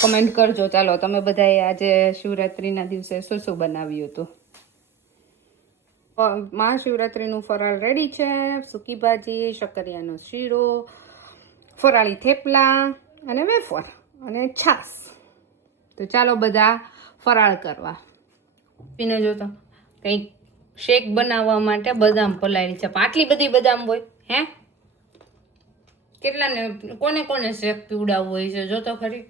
Comment કરજો. ચાલો તમે બધાએ આજે શિવરાત્રીના દિવસે શું શું બનાવ્યું હતું. મહાશિવરાત્રીનું ફરાળ રેડી છે. સૂકી ભાજી, શક્કરિયાનો શીરો, ફરાળી થેપલા અને વેફર અને છાશ. તો ચાલો બધા ફરાળ કરવા. પીને જોતો કંઈક શેક બનાવવા માટે બદામ પલાળી છે. આટલી બધી બદામ હોય હે? કેટલાને કોને કોને શેક પીવડાવવું હોય છે જોતો ખરી.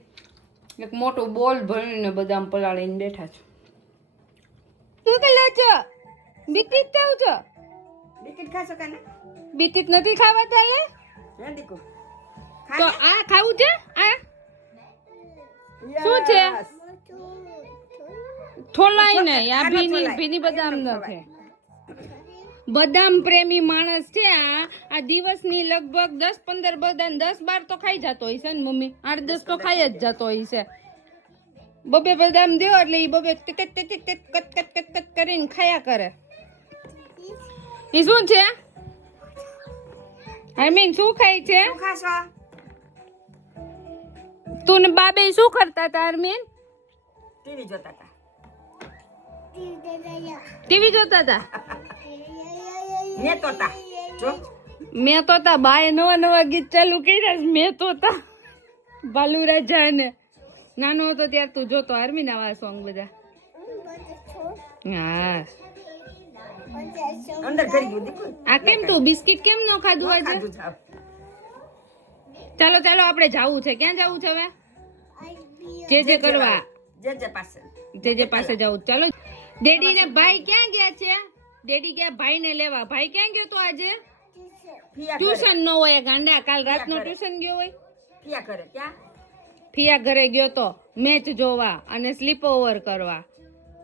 એક મોટું બોલ ભરીને બદામ પલાળીને બેઠા છે. શું કે લે છો? બિસ્કિટ ખાવ છો? બિસ્કિટ ખાશો કે ને? બિસ્કિટ નથી ખાવા તાલે? હે દીકુ તો આ ખાવું છે? આ શું છે? થોલાય નહીં. આ ભીની બદામ નથી. બદામ પ્રેમી માણસ છે આ દિવસની લગભગ 10-15 બદામ 10-12 તો ખાઈ જતો હોય છે ને મમ્મી. 8-10 તો ખાઈ જ જતો હોય છે. બબે બદામ દો એટલે એ બબે કટ કરીને ખાયા કરે. એ શું છે? શું ખાય છે? શું ખાશો? તું ને બાબે શું કરતા હતા અરમીન? ટીવી જોતા હતા. ટીવી જોતા હતા? મેં તો તા બાએ નવા ગીત ચાલુ કર્યા. મેં તો તા બાલુ રાજા ને નાનો હતો ત્યારે તું જોતો આર્મી ના સોંગ બધા. હા આ કેમ તું બિસ્કિટ કેમ ન ખાધું આજે? ચાલો આપણે જાવું છે. ક્યાં જાવું છે હવે? જે કરવા જે પાસે જાવું. ચાલો ડેડી ને ભાઈ ક્યાં ગયા છે? ડેડી ગયા ભાઈ ને લેવા. ભાઈ ક્યાં ગયો તો આજે? ટ્યુશન નો હોય ગાંડા. કાલ રાતનો ટ્યુશન ગયો હોય. ફિયા ઘરે ગયો તો મેચ જોવા અને સ્લીપ ઓવર કરવા.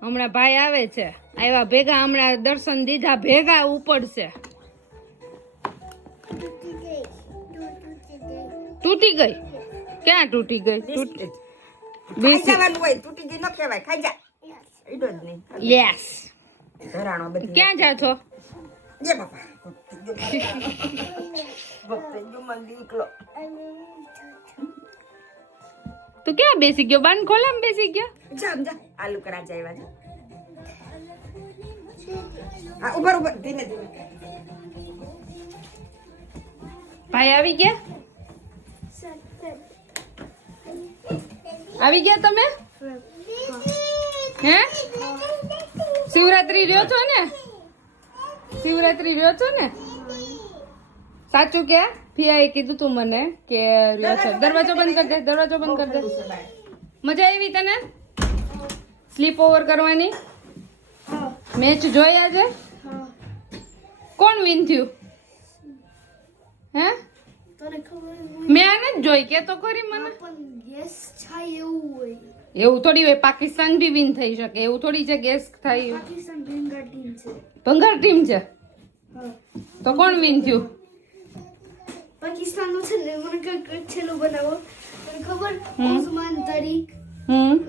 હમણાં ભાઈ આવે છે. આવ્યા ભેગા હમણાં દર્શન દીધા ભેગા ઉપડશે. તૂટી ગઈ? ક્યાં તૂટી ગઈ? યસ. ક્યાં જા છો? તું ક્યાં બેસી ગયો? બાન ખોલામ બેસી ગયો? આલુ કરા જાય છે. હા ઉપર ધીમે ધીમે. ભાઈ આવી ગયા? આવી ગયા તમે? હે? શિવરાત્રી રહ્યો છો ને? શિવરાત્રી રહ્યો છો ને? સાચું કે? ફિયાએ કીધું તું મને કે રહ્યો છો. દરવાજો બંધ કરી દે. દરવાજો બંધ કરી દે. મજા આવી તને સ્લીપ ઓવર કરવાની? મેચ જોઈ આજે? કોણ વિન થયું? હે? મેં આને જ જોઈ. કે તો ખરી મને. એવું થોડી હોય. પાકિસ્તાન બી વિન થઈ શકે. એવું થોડી છે ગેસ થાય. ભંગાર ટીમ છે તો કોણ વિન થયું? પાકિસ્તાન નું છે ને મને કઈક છેલ્લું બનાવો. તને ખબર?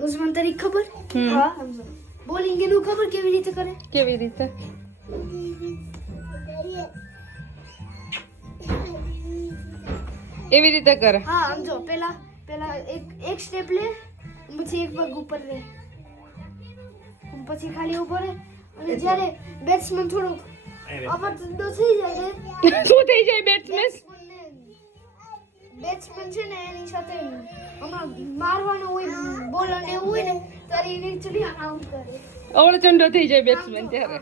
ઉસ્માન તરીક ખબર? હા બોલિંગ એનું ખબર કેવી રીતે કરે? કેવી રીતે? એવી રીતે કરે. હા સમજો. પેલા એક સ્ટેપ લે પછી એક પગ ઉપર લે પછી ખાલી ઉપર લે અને જ્યારે બેટ્સમેન થોડો અપરદો થઈ જાય ને શું થઈ જાય? બેટ્સમેન છે ને એની સાથે હમણાં મારવાનો હોય બોલર ને એવું હોય ને ત્યારે એને ચલી આઉટ કરે. અવળચંડો થઈ જાય બેટ્સમેન ત્યારે.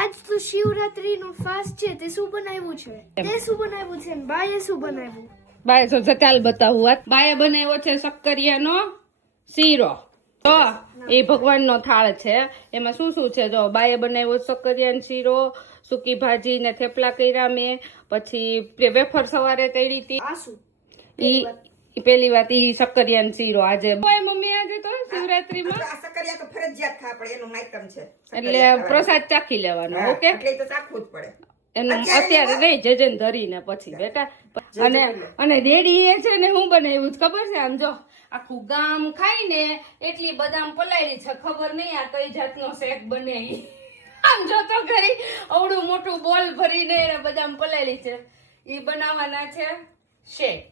આજ તો શિવરાત્રી નો ફાસ્ટ છે. તે શું બનાવ્યું છે? ને બાએ શું બનાવ્યું? બાએ શું છે? ચાલ બતાવું. બાએ બનાવ્યો છે શક્કરિયાનો શીરો. તો એ ભગવાનનો થાળ છે. એમાં શું છે જો બાએ બનાવ્યો શક્કરિયાનો શીરો, સૂકી ભાજી ને થેપલા કર્યા મેં. પછી વેફર સવારે તળી હતી. ઈ પેલી વાત ઈ શક્કરિયાનો શીરો આજે મમ્મી આજે તો શિવરાત્રીમાં શક્કરિયા તો ફરજિયાત ખાવા પડે. એનું આઈટમ છે એટલે પ્રસાદ ચાખી લેવાનો. ઓકે એટલે તો ચાખવું જ પડે. એનું અત્યારે નહીં જજન ધરીને પછી બેટા. અને ડેડી એ છે ને હું બનાવ્યું ખબર છે? આમ જો આખું ગામ ખાઈને એટલી બદામ પલાળી છે. ખબર નહીં આ કઈ જાતનો શેક બને. આમ જોતો ખરી અવડું મોટું બોલ ભરીને એને બદામ પલાળી છે. ઈ બનાવવાના છે શેક.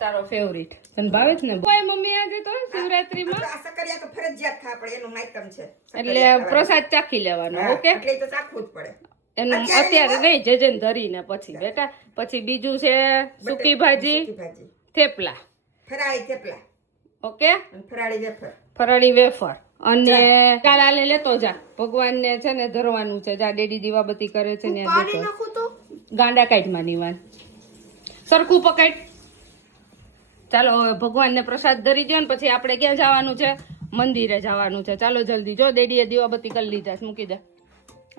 તારો ફેવરિટ તને ભાવે છે ને? કોઈ મમ્મી આજે તો શિવરાત્રીમાં આ સકરિયા તો ફરજિયાત ખાવા પડે એનું આઈટમ છે. એટલે પ્રસાદ ચાખી લેવાનો. હા, ઓકે, એટલે તો ચાખવું જ પડે. એનું અત્યારે નહીં જજન ધરીને પછી બેટા. પછી બીજું છે સૂકી ભાજી, સૂકી ભાજી, થેપલા. ફરાળી થેપલા ઓકે, અને ફરાળી વેફર. ફરાળી વેફર અને કાલ આલે લેતો જા. ભગવાનને છે ને ધરવાનું છે. જા ડેડી દીવાબત્તી કરે છે ને પાણી નાખું તો ગાંડા કાઢમાં નીવાન સરખું પકડ. ચાલો હવે ભગવાનને પ્રસાદ ધરી દો ને પછી આપણે ક્યાં જવાનું છે? મંદિરે જવાનું છે. ચાલો જલ્દી. જો ડેડીએ દીવાબત્તી કરી લીધા છે. મૂકી દે,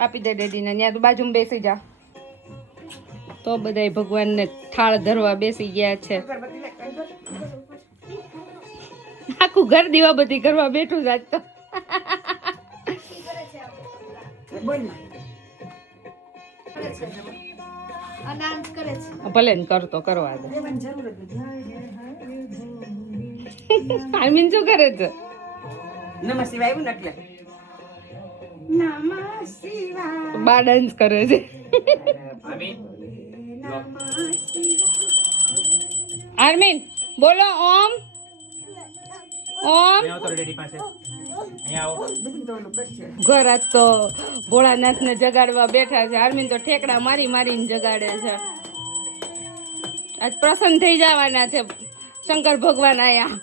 આપી દે ડેડીને. ત્યાં તો બાજુમાં બેસી જા. તો બધાય ભગવાનને થાળ ધરવા બેસી ગયા છે. અગરબત્તી લે, અગરબત્તી. આખું ઘર દીવાબત્તી કરવા બેઠું જ આજ તો. બોલ માં. કરે છે આ ડાન્સ કરે છે. ભલે ને કરતો કરવા દે. લેવાની જરૂર જ નથી. આર્મીન શું કરે છે? નમઃ શિવાય આવ્યું ને એટલે. નમઃ શિવાય. બા ડાન્સ કરે છે. આર્મીન બોલો ઓમ ઓમ. બધું તો ઓલું કરશે. ઘર આજ તો ભોળાનાથ ને જગાડવા બેઠા છે. આર્મીન તો ઠેકડા મારી મારીને જગાડે છે. આજ પ્રસન્ન થઈ જવાના છે શંકર ભગવાન આયા.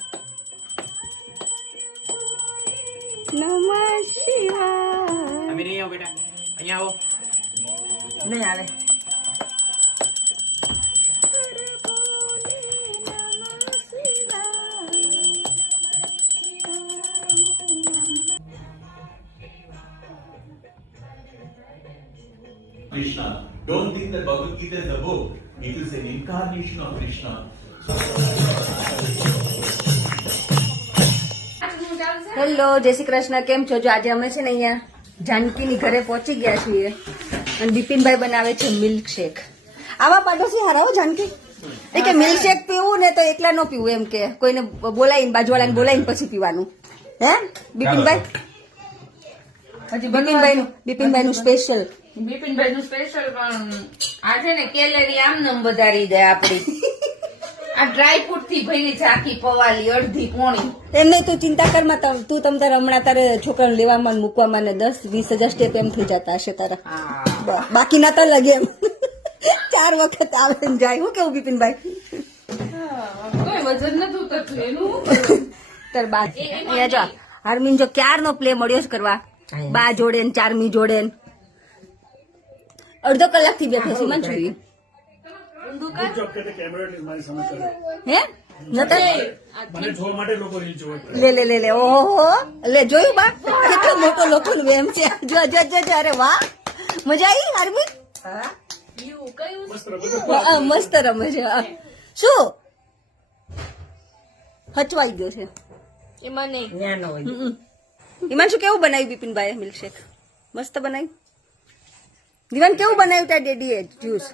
નમઃ શિવાય. નહીં આવે. Krishna. Don't think that Bhagavad Gita is a book. It is an incarnation of Krishna. Hello, જય શ્રી કૃષ્ણ. કેમ છો? જો આજે અમે છે ને અહીંયા જાનકીની ઘરે પહોંચી ગયા છીએ અને બિપિનભાઈ બનાવે છે મિલ્ક શેક. આવા પાડોશી હારા હો જાનકી. એ કે મિલ્ક શેક પીવું ને તો એકલા ન પીવું, એમ કે કોઈને બોલાવીને બાજુવાળાને બોલાવીને પછી પીવાનું. હે બિપિનભાઈ? બિપિનભાઈનું સ્પેશિયલ. બિપિનભાઈ નું સ્પેશિયલ. પણ આ છે ને કેલેરી આમ નમ વધારી દે આપડી. આ ડ્રાય ફ્રૂટ થી ભરી છે આખી પવાલી અડધી પોણી. એમને તું ચિંતા કરમાં. તું તમ તારે હમણાં તારે છોકરાને લેવામાં ને મૂકવામાં ને 10-20 હજાર સ્ટેપ એમ થઈ જતા હશે તારા. બાકી નતા લાગે એમ. 4 વખત આવે ને જાય. હું કેવું બિપિનભાઈ? કોઈ વજન નથી ઉતરતું એનું. તાર બા અહીંયા જો હાર્મિન જો ક્યારનો પ્લે મળ્યો જ કરવા. બા જોડે ને ચારમી જોડે ને. અડધો કલાકથી બેઠો છે. મન છું હે નતા લે ઓહો લે જોયું બા કેટલો મોટો લોકો નું એમ છે. જો અરે વાહ મજા આવી હાર્મિન. મસ્ત રમે છે. શું હચવાઈ ગયો છે એમાં નહીં. ન્યા ન હોય. ઈમાન શું કેવું બનાવ્યું બિપિનભાઈ મિલ્કશેક? મસ્ત બનાવ્યું. દીવાન કેવું બનાવ્યું તાર ડેડીએ જ્યુસ?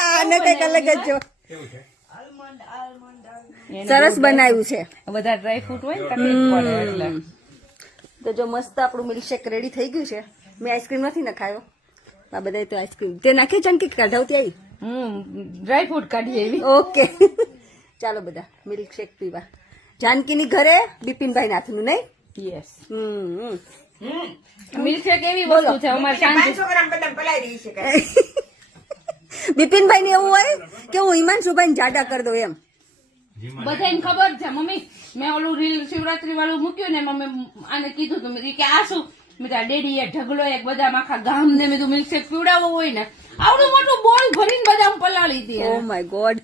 આને કઈક અલગ જ જો સરસ બનાવ્યું છે. બધા ડ્રાય ફ્રૂટ હોય ને તકલીફ પડે એટલે. તો જો મસ્ત આપણું મિલ્કશેક રેડી થઈ ગયું છે. મેં આઈસ્ક્રીમ નથી નખાયો. આ બધા તો આઈસ્ક્રીમ તે નાખી જાનકી કાઢાવતી આવી. ડ્રાય ફ્રૂટ કાઢીએ એવી. ઓકે ચાલો બધા મિલ્કશેક પીવા. જાનકીની ઘરે બિપિનભાઈ નાથનું નહીં. યસ. હમ મિલ્કશેક એવી વસ્તુ છે અમારે શાંતિ. 500 ગ્રામ બદામ પલાળી રહી છે કાંઈ. બિપિનભાઈ ને એવું હોય કે હું હિમાંશુભાઈ ને જાડા કરી દઉં એમ. બધાને ખબર છે મમ્મી. મેં ઓલું રીલ શિવરાત્રી વાળું મૂક્યું ને મમ્મી આને કીધું તું મેં કીધું કે આ શું? મેં તારા ડેડી એ ઢગલો એક બદામ આખા ગામ ને મેં મિલ્કશેક પીવડાવવો હોય ને આવડું મોટું બોલ ભરીને બદામ પલાળી હતી. Oh my God.